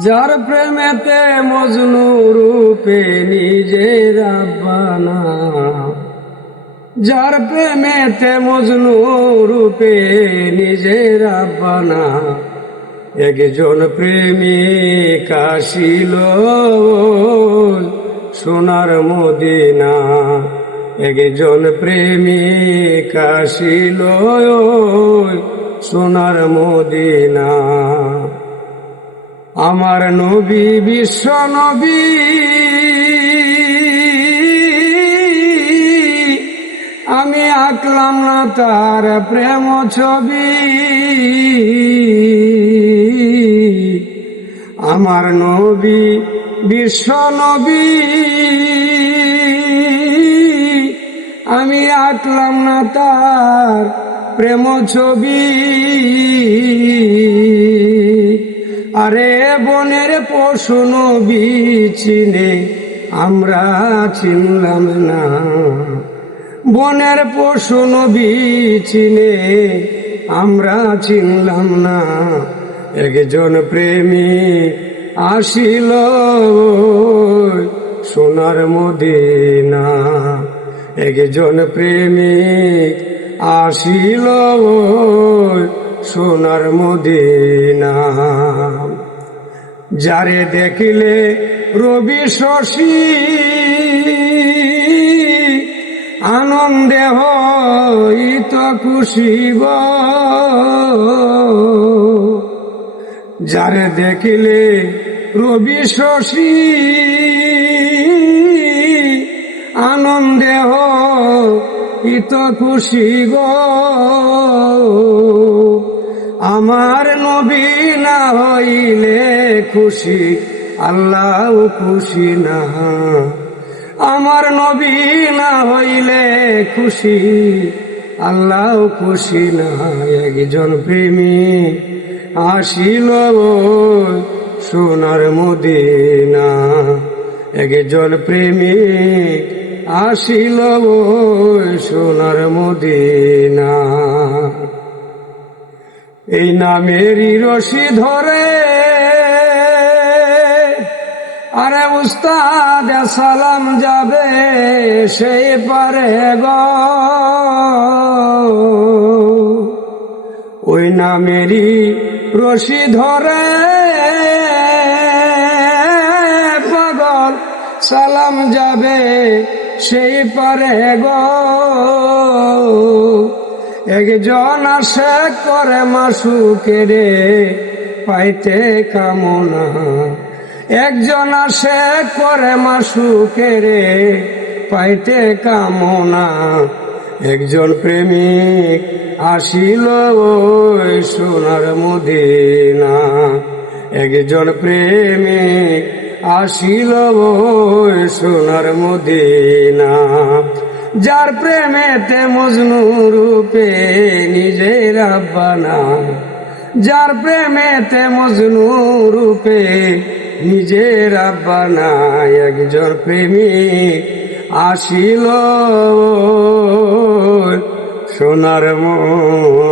যার প্রেমেতে মজনু রূপে নিজে রাব্বানা। যার প্রেমেতে মজনু রূপে নিজে রাব্বানা। একজন প্রেমিক আসিল সোনার মদিনা। একজন প্রেমিক আসিল সোনার মদিনা। আমার নবী বিশ্ব নবী। আমি আঁকলাম না তার প্রেম ছবি। আমার নবী বিশ্ব নবী। আমি আঁকলাম না তার প্রেম ছবি। আরে বনের পশু নবী আমরা চিনলাম না। বনের পশু নবী আমরা চিনলাম না। একজন প্রেমী আসিল সোনার মদিনা। একজন প্রেমিক আসিল সোনার মদিনা। যারে দেখিলে রবি শশী, আনন্দে হইত খুশিব যারে দেখিলে রবি শশী, আনন্দে হইত খুশি গো আমার নবী না হইলে খুশি আল্লাহ খুশি না। আমার নবী না হইলে খুশি আল্লাহ খুশি না। একজন প্রেমী আসিল সোনার মদিনা। একজন প্রেমিক আসিল সোনার মদিনা। এই নামেরই রশি ধরে। আরে উস্তাদ, সালাম যাবে সেই পারে গ। ওই নামেরই রশি ধরে। পাগল, সালাম যাবে সেই পারে গ। একজন আসে করে মাসু কেড়ে পাইতে কামনা। একজন আসে করে মাসু কেড়ে পাইতে কামনা। একজন প্রেমিক আসিল ওই সোনার মদিনা। একজন প্রেমিক আসিল ওই সোনার মদিনা। যার প্রেমেতে মজনু রূপে নিজের আব্বানা যার প্রেমেতে মজনু রূপে নিজের আব্বানা একজন প্রেমী আসিল সোনার মদিনা